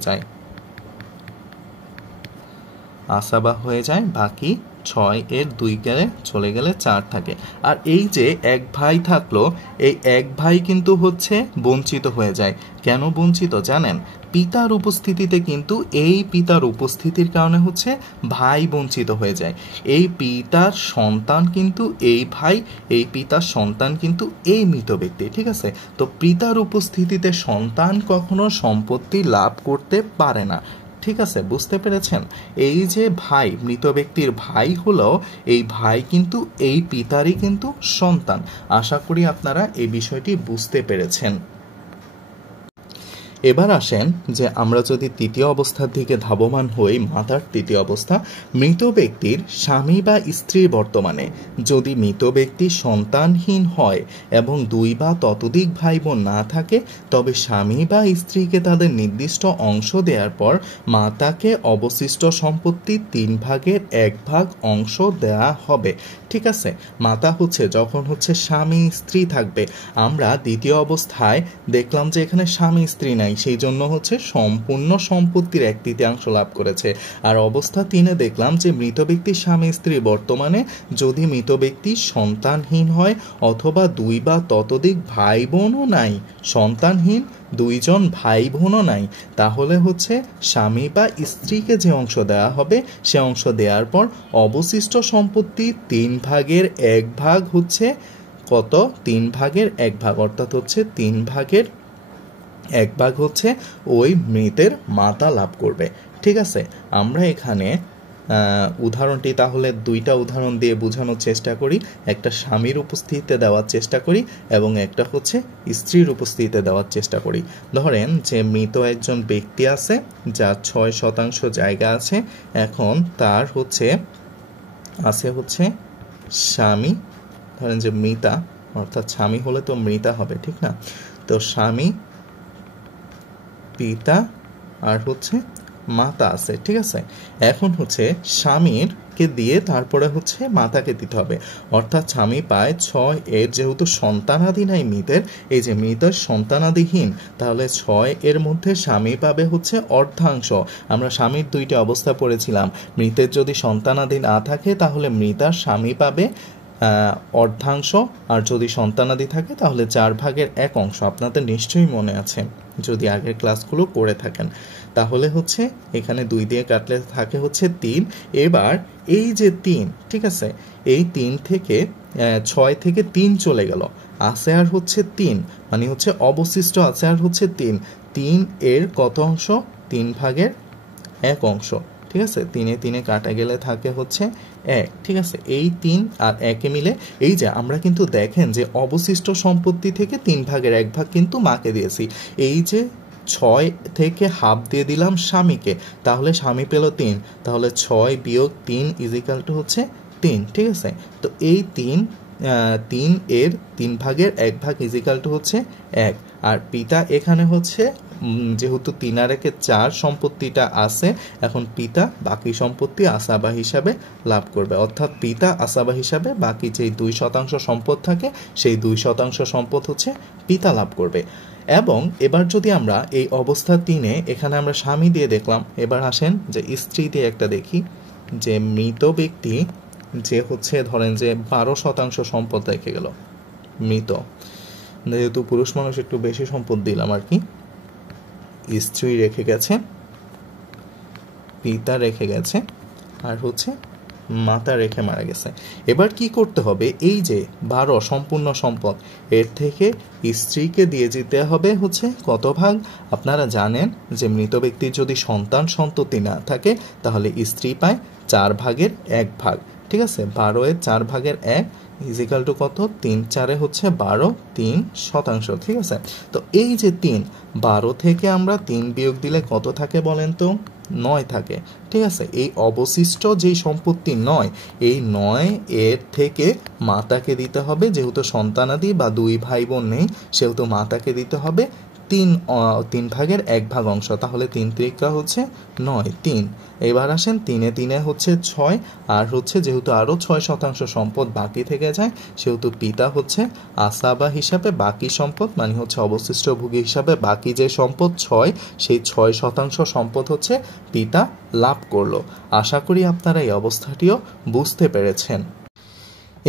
যায়, বাকি 6 এর 2 গেলে চলে গেলে 4 থাকে। আর এই যে এক ভাই থাকলো, এই এক ভাই কিন্তু হচ্ছে বঞ্চিত হয়ে যায়। কেন বঞ্চিত জানেন? পিতার উপস্থিতিতে কিন্তু এই পিতার উপস্থিতির কারণে হচ্ছে ভাই বঞ্চিত হয়ে যায়। এই পিতার সন্তান কিন্তু এই ভাই, এই পিতার সন্তান কিন্তু এই মৃত ব্যক্তি। ঠিক আছে, তো পিতার উপস্থিতিতে সন্তান কখনো সম্পত্তি লাভ করতে পারে না। ঠিক আছে, বুঝতে পেরেছেন? এই যে ভাই, মৃত ব্যক্তির ভাই হলো, এই ভাই কিন্তু এই পিতারই কিন্তু সন্তান। আশা করি আপনারা এই বিষয়টি বুঝতে পেরেছেন। এবার আসেন যে আমরা যদি তৃতীয় অবস্থার দিকে ধাবমান হই, মাতার তৃতীয় অবস্থা, মৃত ব্যক্তির স্বামী বা স্ত্রী বর্তমানে যদি মৃত ব্যক্তি সন্তানহীন হয় এবং 2 বা ততোধিক ভাই বোন না থাকে, তবে স্বামী বা স্ত্রীকে তাদের নির্দিষ্ট অংশ দেওয়ার পর মাতাকে অবশিষ্ট সম্পত্তির 3/1 অংশ দেওয়া হবে। ঠিক আছে, মাতা হচ্ছে যখন হচ্ছে স্বামী স্ত্রী থাকবে, আমরা দ্বিতীয় অবস্থায় দেখলাম যে এখানে স্বামী স্ত্রী নাই, নাই, সেই জন্য হচ্ছে সম্পূর্ণ সম্পত্তির 1/3 লাভ করেছে। আর অবস্থা 3-এ দেখলাম যে মৃত ব্যক্তির স্বামী স্ত্রী বর্তমানে যদি মৃত ব্যক্তি সন্তানহীন হয় অথবা 2 বা ততোধিক ভাই বোনও নাই, সন্তানহীন 2 জন ভাই বোনও নাই, তাহলে হচ্ছে স্বামী বা স্ত্রীকে যে অংশ দেওয়া হবে সে অংশ দেওয়ার পর অবশিষ্ট সম্পত্তি 3 ভাগের 1 ভাগ হচ্ছে কত, 3 ভাগের 1 ভাগ, অর্থাৎ হচ্ছে 3 ভাগের 1 ভাগ হচ্ছে ওই মৃতের মাতা লাভ করবে। ঠিক আছে, আমরা এখানে উদাহরণটি তাহলে 2টা উদাহরণ দিয়ে বোঝানোর চেষ্টা করি। একটা স্বামীর উপস্থিতিতে দেওয়ার চেষ্টা করি এবং একটা হচ্ছে স্ত্রীর উপস্থিতিতে দেওয়ার চেষ্টা করি। ধরেন যে মৃত একজন ব্যক্তি আছে যার 6% জায়গা আছে, এখন তার হচ্ছে স্বামী, ধরেন যে মৃতা, অর্থাৎ স্বামী হলে তো মৃতা হবে, ঠিক না? তো স্বামী, পিতা আর হচ্ছে মাতা আছে, ঠিক আছে? এখন হচ্ছে স্বামীরকে দিয়ে তারপরে হচ্ছে মাতাকে দিতে হবে, অর্থাৎ স্বামী পায় 6, এর যেহেতু সন্তানাদি নাই মৃতের, এই যে মৃতের সন্তানাদিহীন, তাহলে 6 এর মধ্যে স্বামী পাবে হচ্ছে অর্ধাংশ। আমরা স্বামীর 2টা অবস্থা পড়েছিলাম, মৃতের যদি সন্তানাদি না থাকে তাহলে মৃতার স্বামী পাবে অর্ধাংশ, আর যদি সন্তানাদি থাকে তাহলে 4 ভাগের 1 অংশ। আপনাদের নিশ্চয়ই মনে আছে যদি আগের ক্লাসগুলো করে থাকেন। তাহলে হচ্ছে এখানে 2 দিয়ে কাটলে থাকে হচ্ছে 3। এবার এই যে 3, ঠিক আছে, এই 3 থেকে 6 থেকে 3 চলে গেল, আছে আর হচ্ছে 3, মানে হচ্ছে অবশিষ্ট আছে আর হচ্ছে 3 এর কত অংশ, 3 ভাগের 1 অংশ। ঠিক আছে, 3-এ কাটা গেলে থাকে হচ্ছে 1। ঠিক আছে, এই 3 আর 1 মিলে এই যে আমরা কিন্তু দেখেন যে অবশিষ্ট সম্পত্তি থেকে 3 ভাগের 1 ভাগ কিন্তু মাকে দিয়েছি। এই যে 6 থেকে হাফ দিয়ে দিলাম স্বামীকে, তাহলে স্বামী পেল 3, তাহলে 6 বিয়োগ 3 ইজিক্যাল টু হচ্ছে 3। ঠিক আছে, তো এই 3 এর 3 ভাগের 1 ভাগ ইজিক্যাল টু হচ্ছে 1। আর পিতা এখানে হচ্ছে যেহেতু 3 আর 1 4 সম্পত্তিটা আছে, এখন পিতা বাকি সম্পত্তি আসাবা হিসাবে লাভ করবে, অর্থাৎ পিতা আসাবা হিসাবে বাকি যে 2% সম্পদ থাকে সেই 2% সম্পদ হচ্ছে পিতা লাভ করবে। এবং এবার যদি আমরা এই অবস্থা 3-এ এখানে আমরা স্বামী দিয়ে দেখলাম, এবার আসেন যে স্ত্রী দিয়ে একটা দেখি। যে মৃত ব্যক্তি যে হচ্ছে ধরেন যে 12% সম্পদ রেখে গেল, মৃত, যেহেতু পুরুষ মানুষ একটু বেশি সম্পদ দিলাম আর কি। স্ত্রী রেখে গেছে, পিতা রেখে গেছে, আর হচ্ছে মাতা রেখে মারা গেছে। এবার কি করতে হবে, এই যে 12 সম্পূর্ণ সম্পদ, এর থেকে স্ত্রীকে দিয়ে দিতে হবে হচ্ছে কত ভাগ? আপনারা জানেন যে মৃত ব্যক্তির যদি সন্ততি না থাকে তাহলে স্ত্রী পায় 4 ভাগের 1 ভাগ। ঠিক আছে, 12 এর 4 ভাগের 1 ইজিক্যাল টু কত, 3-4 হচ্ছে 12, 3%। ঠিক আছে, তো এই যে 12 থেকে আমরা 3 বিয়োগ দিলে কত থাকে বলেন তো? 9 থাকে। ঠিক আছে, এই অবশিষ্ট যেই সম্পত্তি 9, এই 9 এর থেকে মাতাকে দিতে হবে, যেহেতু সন্তানাদি বা 2 ভাই বোন নেই সেহেতু মাতাকে দিতে হবে 3 ভাগের 1 ভাগ অংশ, তাহলে 3 ত্রিকা হচ্ছে 9, 3। এবার আসেন 3-এ হচ্ছে 6, আর হচ্ছে যেহেতু আরও 6% সম্পদ বাকি থেকে যায় সেহেতু পিতা হচ্ছে আসাবা হিসাবে বাকি সম্পদ, মানে হচ্ছে অবশিষ্ট ভোগী হিসাবে বাকি যে সম্পদ 6, সেই 6% সম্পদ হচ্ছে পিতা লাভ করলো। আশা করি আপনারা এই অবস্থাটিও বুঝতে পেরেছেন।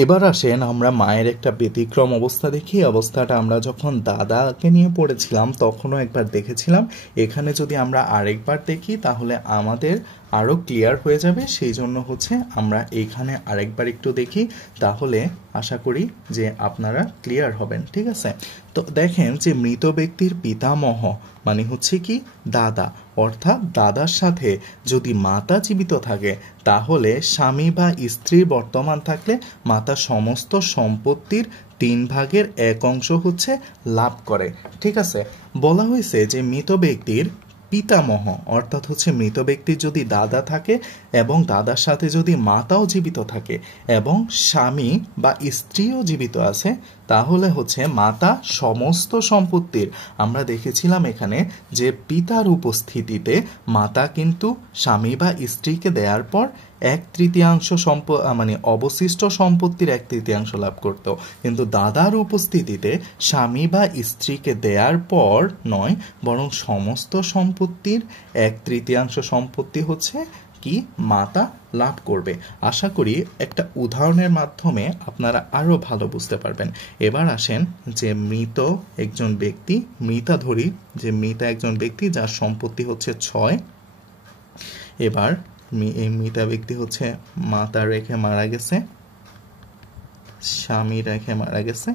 এবার আসেন আমরা মায়ের একটা ব্যতিক্রম অবস্থা দেখি। অবস্থাটা আমরা যখন দাদাকে নিয়ে পড়েছিলাম তখনও একবার দেখেছিলাম, এখানে যদি আমরা আরেকবার দেখি তাহলে আমাদের আরও ক্লিয়ার হয়ে যাবে, সেই জন্য হচ্ছে আমরা এইখানে আরেকবার একটু দেখি, তাহলে আশা করি যে আপনারা ক্লিয়ার হবেন। ঠিক আছে, তো দেখেন যে মৃত ব্যক্তির পিতামহ মানে হচ্ছে কি দাদা, অর্থাৎ দাদার সাথে যদি মাতা জীবিত থাকে তাহলে স্বামী বা স্ত্রী বর্তমান থাকলে মাতা সমস্ত সম্পত্তির 3 ভাগের 1 অংশ হচ্ছে লাভ করে। ঠিক আছে, বলা হয়েছে যে মৃত ব্যক্তির পিতামহ অর্থাৎ হচ্ছে মৃত ব্যক্তির যদি দাদা থাকে এবং দাদার সাথে যদি মাতাও জীবিত থাকে এবং স্বামী বা স্ত্রীও জীবিত আছে, তাহলে হচ্ছে মাতা সমস্ত সম্পত্তির, আমরা দেখেছিলাম এখানে যে পিতার উপস্থিতিতে মাতা কিন্তু স্বামী বা স্ত্রীকে দেওয়ার পর 1/3 মানে অবশিষ্ট সম্পত্তির 1/3 লাভ করত, কিন্তু দাদার উপস্থিতিতে স্বামী বা স্ত্রীকে দেওয়ার পর নয়, বরং সমস্ত সম্পত্তির 1/3 সম্পত্তি হচ্ছে কি মাতা লাভ করবে। আশা করি একটা উদাহরণের মাধ্যমে আপনারা আরো ভালো বুঝতে পারবেন। এবার আসেন যে মৃত একজন ব্যক্তি, মৃতা ধরি যে মৃতা একজন ব্যক্তি যার সম্পত্তি হচ্ছে 6। এবার এই মৃতা ব্যক্তি হচ্ছে মাতা রেখে মারা গেছে, স্বামী রেখে মারা গেছে,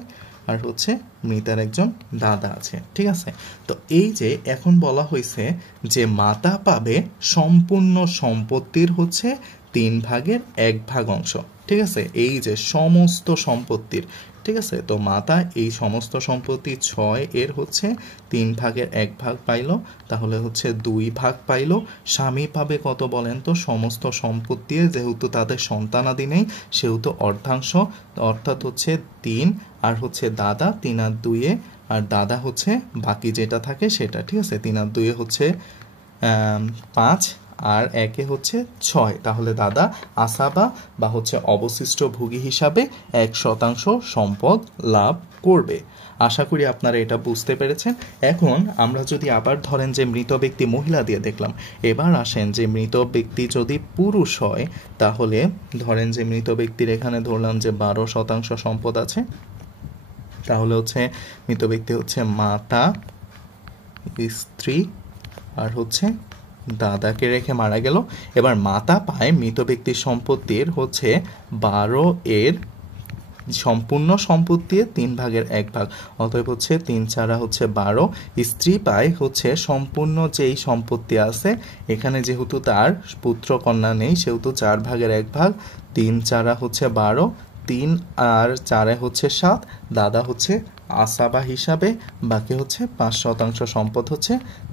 আর হচ্ছে মৃতার একজন দাদা আছে, ঠিক আছে। তো এই যে এখন বলা হয়েছে যে মাতা পাবে সম্পূর্ণ সম্পত্তির হচ্ছে 3/1 অংশ, ঠিক আছে, এই যে সমস্ত সম্পত্তির, ঠিক আছে। তো মাতা এই সমস্ত সম্পত্তি 6 এর হচ্ছে 3/1 পাইল, তাহলে হচ্ছে 2 ভাগ পাইল। স্বামী পাবে কত বলেন তো? সমস্ত সম্পত্তি যেহেতু তাদের সন্তানাদি নেই সেহেতু অর্ধাংশ, অর্থাৎ হচ্ছে 3, আর হচ্ছে দাদা 3 আর 2, আর দাদা হচ্ছে বাকি যেটা থাকে সেটা, ঠিক আছে। 3 আর 2 হচ্ছে 5, আর 1 হচ্ছে 6, তাহলে দাদা আসাবা বা হচ্ছে অবশিষ্ট ভোগী হিসাবে 1% সম্পদ লাভ করবে। আশা করি আপনারা এটা বুঝতে পেরেছেন। এখন আমরা যদি আবার ধরেন যে মৃত ব্যক্তি মহিলা দিয়ে দেখলাম, এবার আসেন যে মৃত ব্যক্তি যদি পুরুষ হয়, তাহলে ধরেন যে মৃত ব্যক্তির এখানে ধরলাম যে 12% সম্পদ আছে, তাহলে হচ্ছে মৃত ব্যক্তি হচ্ছে মাতা, স্ত্রী আর হচ্ছে দাদাকে রেখে মারা গেল। এবার মাতা পায় মৃত ব্যক্তির সম্পত্তির হচ্ছে 12 এর সম্পূর্ণ সম্পত্তির 3/1, অতএব হচ্ছে 3×4 হচ্ছে 12। স্ত্রী পায় হচ্ছে সম্পূর্ণ যেই সম্পত্তি আছে, এখানে যেহেতু তার পুত্র কন্যা নেই সেহেতু 4/1, 3×4 হচ্ছে 12, 3 আর 4 হচ্ছে 7, দাদা হচ্ছে আসাবা হিসাবে বাকি হচ্ছে 5% সম্পদ হচ্ছে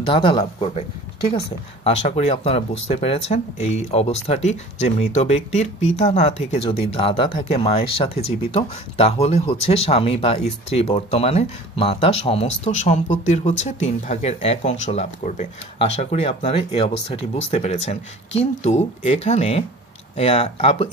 দাদা লাভ করবে, ঠিক আছে। আশা করি আপনারা বুঝতে পেরেছেন এই অবস্থাটি, যে মৃত ব্যক্তির পিতা না থেকে যদি দাদা থাকে মায়ের সাথে জীবিত, তাহলে হচ্ছে স্বামী বা স্ত্রী বর্তমানে মাতা সমস্ত সম্পত্তির হচ্ছে 3/1 অংশ লাভ করবে। আশা করি আপনারা এই অবস্থাটি বুঝতে পেরেছেন। কিন্তু এখানে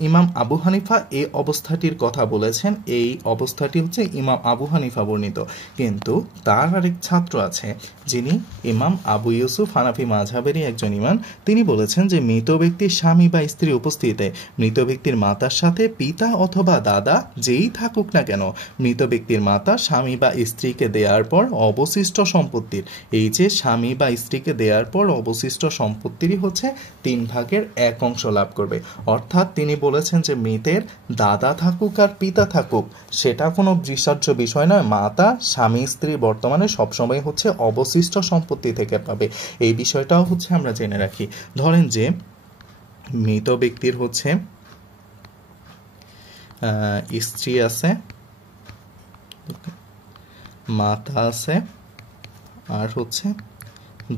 ইমাম আবু হানিফা এই অবস্থাটির কথা বলেছেন, এই অবস্থাটি হচ্ছে ইমাম আবু হানিফা বর্ণিত, কিন্তু তার আরেক ছাত্র আছে যিনি ইমাম আবু ইউসুফ হানাফি মাযহাবেরই একজন ইমাম, তিনি বলেছেন যে মৃত ব্যক্তির স্বামী বা স্ত্রী উপস্থিতিতে মৃত ব্যক্তির মাতার সাথে পিতা অথবা দাদা যেই থাকুক না কেন, মৃত ব্যক্তির মাতা স্বামী বা স্ত্রীকে দেওয়ার পর অবশিষ্ট সম্পত্তির, এই যে স্বামী বা স্ত্রীকে দেওয়ার পর অবশিষ্ট সম্পত্তিরই হচ্ছে 3/1 অংশ লাভ করবে। অর্থাৎ তিনি বলেছেন যে মৃতের দাদা থাকুক আর পিতা থাকুক সেটা কোনো বিশ্বাস্য বিষয় নয়, মাতা স্বামী স্ত্রী বর্তমানে সবসময় হচ্ছে অবশিষ্ট সম্পত্তি থেকে পাবে। এই বিষয়টাও হচ্ছে আমরা জেনে রাখি। ধরেন যে মৃত ব্যক্তির হচ্ছে স্ত্রী আছে, মাতা আছে আর হচ্ছে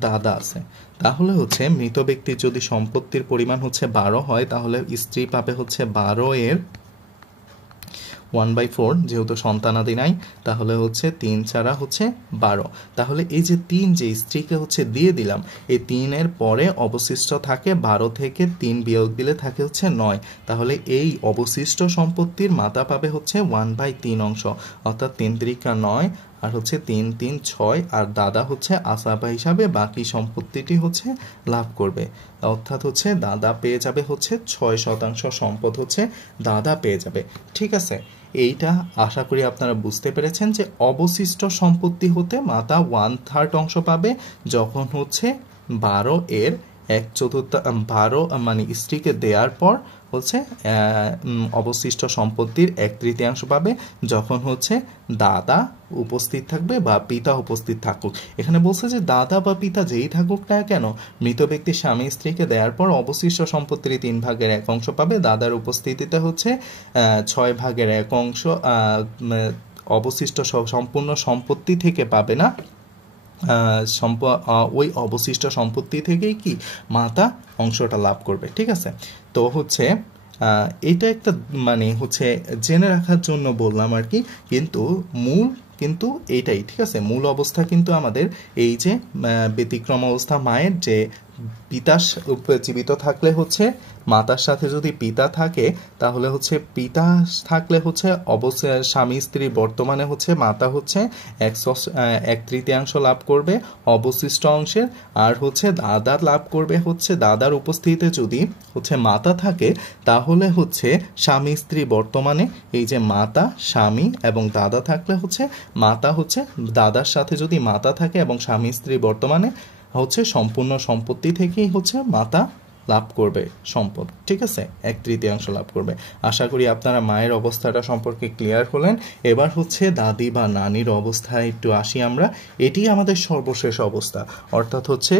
দাদা আছে, তাহলে হচ্ছে মৃত ব্যক্তির যদি সম্পত্তির পরিমাণ হচ্ছে 12 হয়, তাহলে স্ত্রী পাবে হচ্ছে 12 এর 1/4, যেহেতু সন্তানাদি নাই, তাহলে হচ্ছে 3×4 হচ্ছে 12। তাহলে এই যে 3 যে স্ত্রীকে হচ্ছে দিয়ে দিলাম, এই 3 এর পরে অবশিষ্ট থাকে 12 থেকে 3 বিয়োগ দিলে থাকে হচ্ছে 9, তাহলে এই অবশিষ্ট সম্পত্তির মাতা পাবে হচ্ছে 1/3 অংশ, অর্থাৎ 3×3 = 9, আর হচ্ছে 3×3 = 6, আর দাদা হচ্ছে আসাবা হিসাবে বাকি সম্পত্তিটি হচ্ছে লাভ করবে, অর্থাৎ হচ্ছে দাদা পেয়ে যাবে হচ্ছে 6% সম্পদ হচ্ছে দাদা পেয়ে যাবে, ঠিক আছে। এইটা আশা করি আপনারা বুঝতে পেরেছেন যে অবশিষ্ট সম্পত্তি হতে মাতা 1/3 অংশ পাবে যখন হচ্ছে 12 এর 1/4, 12 মানে স্ত্রীকে দেওয়ার পর হচ্ছে অবশিষ্ট সম্পত্তির 1/3 পাবে যখন হচ্ছে দাদা উপস্থিত থাকবে বা পিতা উপস্থিত থাকুক। এখানে বলছে যে দাদা বা পিতা যেই থাকুক না কেন, মৃত ব্যক্তির স্বামী স্ত্রীকে দেওয়ার পর অবশিষ্ট সম্পত্তির 3/1 অংশ পাবে, দাদার উপস্থিতিতে হচ্ছে 6/1 অংশ অবশিষ্ট সম্পূর্ণ সম্পত্তি থেকে পাবে না, ওই অবশিষ্ট সম্পত্তি থেকেই কি মাতা অংশটা লাভ করবে। ঠিক আছে, তো হচ্ছে এটা একটা মানে হচ্ছে জেনে রাখার জন্য বললাম আর কি, কিন্তু মূল কিন্তু এইটাই। ঠিক আছে, মূল অবস্থা কিন্তু আমাদের এই যে ব্যতিক্রম অবস্থা মায়ের, যে পিতা জীবিত থাকলে হচ্ছে মাতার সাথে যদি পিতা থাকে তাহলে হচ্ছে পিতা থাকলে হচ্ছে অবশ্যই স্বামী স্ত্রী বর্তমানে হচ্ছে মাতা হচ্ছে 1/3 লাভ করবে অবশিষ্ট অংশের, আর হচ্ছে দাদা লাভ করবে হচ্ছে দাদার উপস্থিতিতে যদি হচ্ছে মাতা থাকে তাহলে হচ্ছে স্বামী স্ত্রী বর্তমানে এই যে মাতা স্বামী এবং দাদা থাকলে হচ্ছে মাতা হচ্ছে দাদার সাথে যদি মাতা থাকে এবং স্বামী স্ত্রী বর্তমানে হচ্ছে সম্পূর্ণ সম্পত্তি থেকেই হচ্ছে মাতা লাভ করবে সম্পদ। ঠিক আছে, 1/3 লাভ করবে। আশা করি আপনারা মায়ের অবস্থাটা সম্পর্কে ক্লিয়ার হলেন। এবার হচ্ছে দাদি বা নানির অবস্থায় একটু আসি আমরা। এটি আমাদের সর্বশেষ অবস্থা, অর্থাৎ হচ্ছে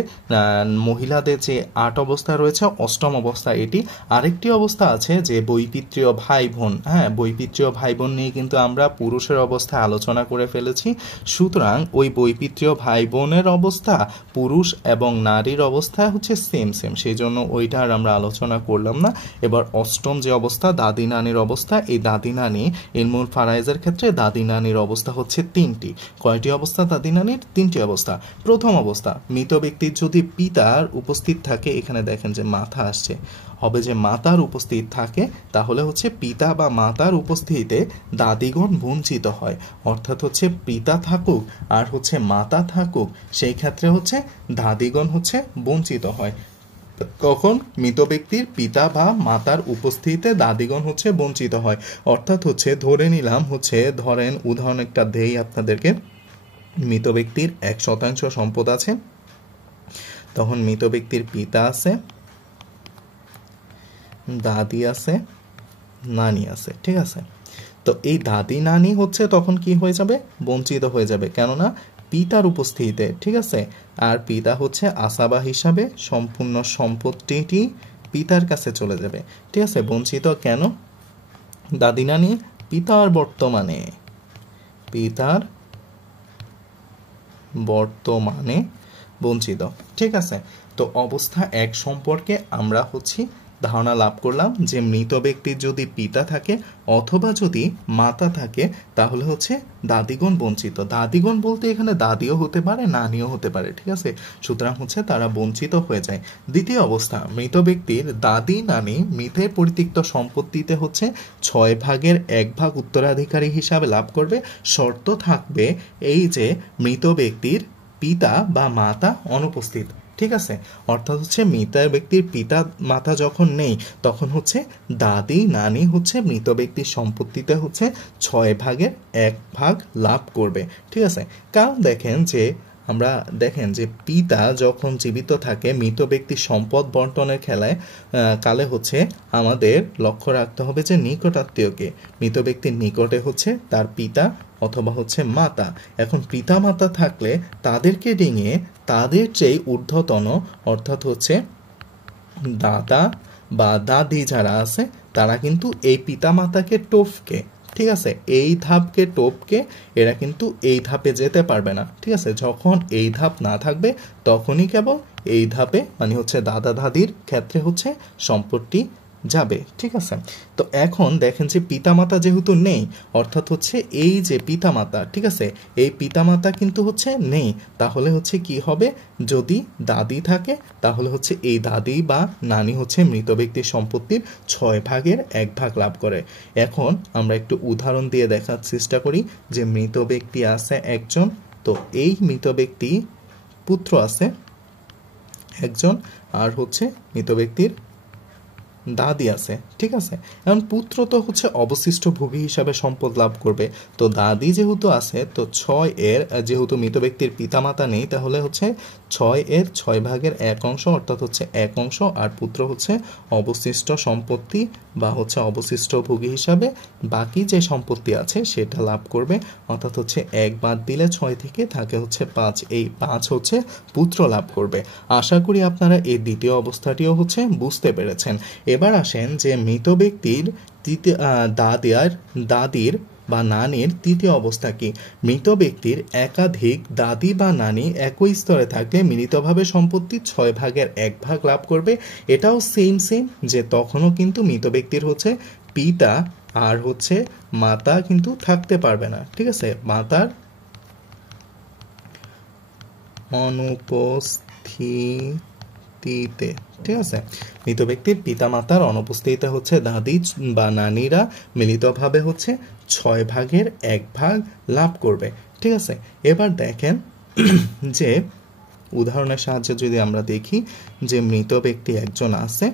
মহিলাদের যে 8 অবস্থা রয়েছে, 8ম অবস্থা এটি। আরেকটি অবস্থা আছে যে বৈপিত্রীয় ভাই বোন। হ্যাঁ, বৈপিত্রীয় ভাই বোন নিয়ে কিন্তু আমরা পুরুষের অবস্থায় আলোচনা করে ফেলেছি। সুতরাং ওই বৈপিত্রীয় ভাই বোনের অবস্থা পুরুষ এবং নারীর অবস্থা হচ্ছে সেম, সেই জন্য ওইটা আর আমরা আলোচনা করলাম না। এবার 8ম যে অবস্থা দাদি নানির অবস্থা, এই দাদি নানি ইলমুল ফারাইজের ক্ষেত্রে দাদি নানির অবস্থা হচ্ছে 3টি। কয়টি অবস্থা দাদি নানির? 3টি অবস্থা। প্রথম অবস্থা, মৃত ব্যক্তির যদি পিতার উপস্থিত থাকে, এখানে দেখেন যে মাথা আসছে, হবে যে মাতার উপস্থিত থাকে তাহলে হচ্ছে পিতা বা মাতার উপস্থিতিতে দাদিগণ বঞ্চিত হয়। অর্থাৎ হচ্ছে পিতা থাকুক আর হচ্ছে মাতা থাকুক, সেই ক্ষেত্রে হচ্ছে দাদিগণ হচ্ছে বঞ্চিত হয়। কখন? মৃত ব্যক্তির পিতা বা মাতার উপস্থিতিতে দাদিগণ হচ্ছে বঞ্চিত হয়। অর্থাৎ হচ্ছে ধরে নিলাম হচ্ছে, ধরেন উদাহরণ একটা দেই আপনাদেরকে, মৃত ব্যক্তির 1% সম্পদ আছে, তখন মৃত ব্যক্তির পিতা আছে, দাদি আছে, নানি আছে। ঠিক আছে, তো এই দাদি নানি হচ্ছে তখন কি হয়ে যাবে? বঞ্চিত হয়ে যাবে, কেননা পিতার উপস্থিতিতে। ঠিক আছে, আর পিতা হচ্ছে আসাবা হিসাবে সম্পূর্ণ সম্পত্তিটি পিতার কাছে চলে যাবে। ঠিক আছে, বঞ্চিত কেন? দাদি নানি পিতার বর্তমানে বঞ্চিত। ঠিক আছে, তো অবস্থা 1 সম্পর্কে আমরা হচ্ছে ধারণা লাভ করলাম যে মৃত ব্যক্তির যদি পিতা থাকে অথবা যদি মাতা থাকে তাহলে হচ্ছে দাদিগণ বঞ্চিত। দাদিগণ বলতে এখানে দাদিও হতে পারে, নানিও হতে পারে। ঠিক আছে, সুতরাং হচ্ছে তারা বঞ্চিত হয়ে যায়। দ্বিতীয় অবস্থা, মৃত ব্যক্তির দাদি নানি মৃতের পরিত্যক্ত সম্পত্তিতে হচ্ছে 6/1 উত্তরাধিকারী হিসাবে লাভ করবে। শর্ত থাকবে এই যে মৃত ব্যক্তির পিতা বা মাতা অনুপস্থিত। ঠিক আছে, অর্থাৎ হচ্ছে মৃত ব্যক্তির পিতা মাতা যখন নেই তখন হচ্ছে দাদি নানি হচ্ছে মৃত ব্যক্তির সম্পত্তিতে হচ্ছে 6/1 লাভ করবে। ঠিক আছে, কারণ দেখেন যে আমরা দেখেন যে পিতা যখন জীবিত থাকে মৃত ব্যক্তির সম্পদ বন্টনের কালে হচ্ছে আমাদের লক্ষ্য রাখতে হবে যে নিকটাত্মীয়কে, মৃত ব্যক্তির নিকটে হচ্ছে তার পিতা অথবা হচ্ছে মাতা। এখন পিতা মাতা থাকলে তাদেরকে ডিঙিয়ে তাদের যেই ঊর্ধ্বতন অর্থাৎ হচ্ছে দাদা বা দাদি যারা আছে তারা কিন্তু এই পিতা মাতাকে টপকে, ঠিক আছে, এই ধাপকে টপকে এরা কিন্তু এই ধাপে যেতে পারবে না। ঠিক আছে, যখন এই ধাপ না থাকবে তখনই কেবল এই ধাপে মানে হচ্ছে দাদা দাদির ক্ষেত্রে হচ্ছে সম্পত্তি যাবে। ঠিক আছে, তো এখন দেখেন যে পিতামাতা যেহেতু নেই, অর্থাৎ হচ্ছে এই যে পিতামাতা, ঠিক আছে, এই পিতামাতা কিন্তু হচ্ছে নেই, তাহলে হচ্ছে কি হবে? যদি দাদি থাকে তাহলে হচ্ছে এই দাদি বা নানি হচ্ছে মৃত ব্যক্তির সম্পত্তির 6/1 লাভ করে। এখন আমরা একটু উদাহরণ দিয়ে দেখার চেষ্টা করি যে মৃত ব্যক্তি আছে একজন, তো এই মৃত ব্যক্তি পুত্র আছে একজন, আর হচ্ছে মৃত ব্যক্তির দাদি আছে। ঠিক আছে, এখন পুত্র তো হচ্ছে অবশিষ্ট ভোগী হিসাবে সম্পদ লাভ করবে, তো দাদি যেহেতু আছে তো 6 যেহেতু মৃত ব্যক্তির পিতামাতা নেই তাহলে হচ্ছে 6/1 অংশ অর্থাৎ হচ্ছে 1 অংশ, আর পুত্র হচ্ছে অবশিষ্ট সম্পত্তি বা হচ্ছে অবশিষ্ট ভোগী হিসাবে বাকি যে সম্পত্তি আছে সেটা লাভ করবে। অর্থাৎ হচ্ছে 1 বাদ দিলে 6 থেকে থাকে হচ্ছে 5, এই 5 হচ্ছে পুত্র লাভ করবে। আশা করি আপনারা এই দ্বিতীয় অবস্থাটিও হচ্ছে বুঝতে পেরেছেন। এবার আসেন যে মৃত ব্যক্তির দাদির বা নানির তৃতীয় অবস্থা কি? মৃত ব্যক্তির একাধিক দাদি বা নানি একই স্তরে থাকলে মিলিতভাবে সম্পত্তি 6/1 লাভ করবে। এটাও সেম যে তখনও কিন্তু মৃত ব্যক্তির হচ্ছে পিতা আর হচ্ছে মাতা কিন্তু থাকতে পারবে না, ঠিক আছে, মাতার অনুপস্থিতিতে, ঠিক আছে, মৃত ব্যক্তির পিতা মাতার অনুপস্থিতিতে হচ্ছে দাদি বা নানিরা মিলিতভাবে হচ্ছে 6/1 লাভ করবে, ঠিক আছে। এবার দেখেন যে উদাহরণের সাহায্যে যদি আমরা দেখি যে মৃত ব্যক্তি একজন আছে,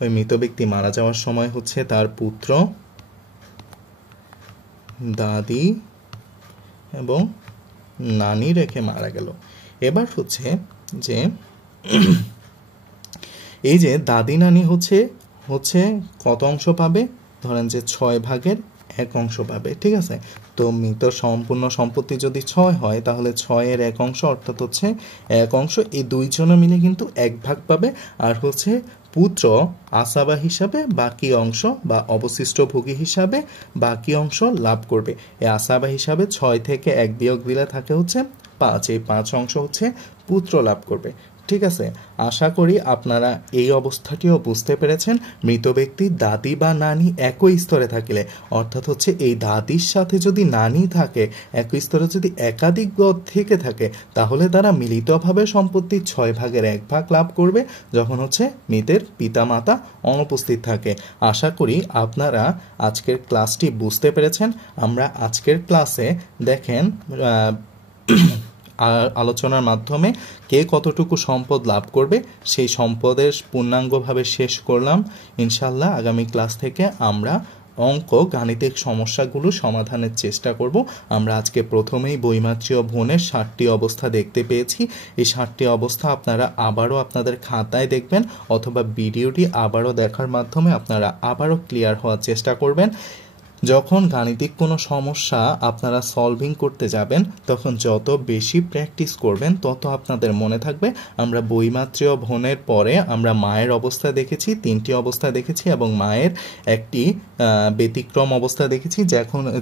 ওই মৃত ব্যক্তি মারা যাওয়ার সময় হচ্ছে তার পুত্র, দাদি এবং নানি রেখে মারা গেল। এবার হচ্ছে যে এই যে দাদি নানি হচ্ছে কত অংশ পাবে? ধরেন যে 6/1 অংশ পাবে, ঠিক আছে। তো মৃত সম্পূর্ণ সম্পত্তি যদি 6 হয় তাহলে 6/1 অংশ অর্থাৎ হচ্ছে 1 অংশ, এই দুইজনে মিলে কিন্তু 1 পাবে। আর হচ্ছে পুত্র আসাবা হিসাবে বাকি অংশ বা অবশিষ্ট ভোগী হিসাবে বাকি অংশ লাভ করবে। এই আসাবা হিসাবে 6 থেকে 1 বিয়োগ দিলে থাকে হচ্ছে 5, এই 5 অংশ হচ্ছে পুত্র লাভ করবে, ঠিক আছে। আশা করি আপনারা এই অবস্থাটিও বুঝতে পেরেছেন। মৃত ব্যক্তির দাদি বা নানি একই স্তরে থাকলে অর্থাৎ হচ্ছে এই দাদির সাথে যদি নানি থাকে, একই স্তরে যদি একাধিক পদ থেকে থাকে, তাহলে তারা মিলিতভাবে সম্পত্তির 6/1 লাভ করবে যখন হচ্ছে মৃতের পিতা মাতা অনুপস্থিত থাকে। আশা করি আপনারা আজকের ক্লাসটি বুঝতে পেরেছেন। আমরা আজকের ক্লাসে দেখেন আলোচনার মাধ্যমে কে কতটুকু সম্পদ লাভ করবে সেই সম্পদের পূর্ণাঙ্গভাবে শেষ করলাম। ইনশাল্লাহ আগামী ক্লাস থেকে আমরা গাণিতিক সমস্যাগুলো সমাধানের চেষ্টা করব। আমরা আজকে প্রথমেই বৈমাত্রীয় ভনের 7টি অবস্থা দেখতে পেয়েছি। এই 7টি অবস্থা আপনারা আবারও আপনাদের খাতায় দেখবেন অথবা ভিডিওটি আবারও দেখার মাধ্যমে আপনারা আবারও ক্লিয়ার হওয়ার চেষ্টা করবেন। যখন গাণিতিক কোনো সমস্যা আপনারা সলভিং করতে যাবেন তখন যত বেশি প্র্যাকটিস করবেন তত আপনাদের মনে থাকবে। আমরা বৈমাত্রীয় ভনের পরে আমরা মায়ের অবস্থা দেখেছি, 3টি অবস্থা দেখেছি এবং মায়ের একটি ব্যতিক্রম অবস্থা দেখেছি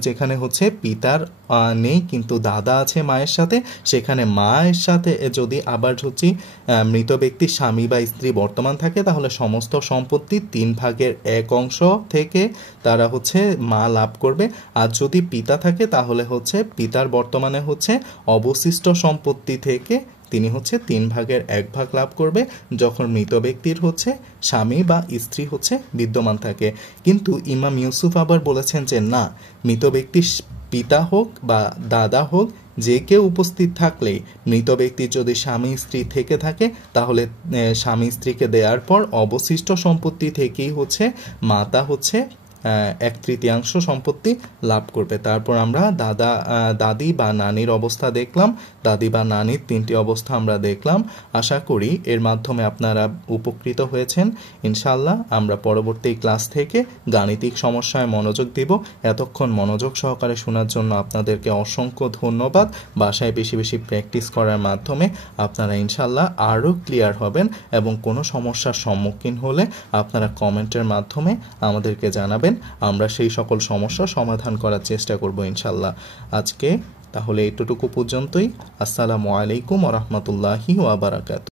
যেখানে হচ্ছে পিতার নেই কিন্তু দাদা আছে মায়ের সাথে। সেখানে মায়ের সাথে যদি আবার হচ্ছে মৃত ব্যক্তির স্বামী বা স্ত্রী বর্তমান থাকে তাহলে সমস্ত সম্পত্তি 3/1 অংশ থেকে তারা হচ্ছে মা লাভ করবে। আর যদি পিতা থাকে তাহলে হচ্ছে পিতার বর্তমানে হচ্ছে অবশিষ্ট সম্পত্তি থেকে তিনি হচ্ছে 3/1 লাভ করবে যখন মৃত ব্যক্তির হচ্ছে স্বামী বা স্ত্রী হচ্ছে বিদ্যমান থাকে। কিন্তু ইমাম ইউসুফ আবার বলেছেন যে না, মৃত ব্যক্তির পিতা হোক বা দাদা হোক যে কেউ উপস্থিত থাকলেই মৃত ব্যক্তির যদি স্বামী স্ত্রী থেকে থাকে তাহলে স্বামী স্ত্রীকে দেওয়ার পর অবশিষ্ট সম্পত্তি থেকেই হচ্ছে মাতা হচ্ছে 1/3 সম্পত্তি লাভ করবে। তারপর আমরা দাদি বা নানির অবস্থা দেখলাম, দাদি বা নানির 3টি অবস্থা আমরা দেখলাম। আশা করি এর মাধ্যমে আপনারা উপকৃত হয়েছেন। ইনশাআল্লাহ আমরা পরবর্তী ক্লাস থেকে গাণিতিক সমস্যায় মনোযোগ দেব। এতক্ষণ মনোযোগ সহকারে শোনার জন্য আপনাদেরকে অসংখ্য ধন্যবাদ। বাসায় বেশি বেশি প্র্যাকটিস করার মাধ্যমে আপনারা ইনশাআল্লাহ আরও ক্লিয়ার হবেন এবং কোনো সমস্যার সম্মুখীন হলে আপনারা কমেন্টের মাধ্যমে আমাদেরকে জানাবেন। আমরা সেই সকল সমস্যা সমাধান করার চেষ্টা করব ইনশাল্লাহ। আজকে তাহলে এতটুকু পর্যন্তই। আসসালামু আলাইকুম ওয়া রাহমাতুল্লাহি ওয়া বারাকাতুহু।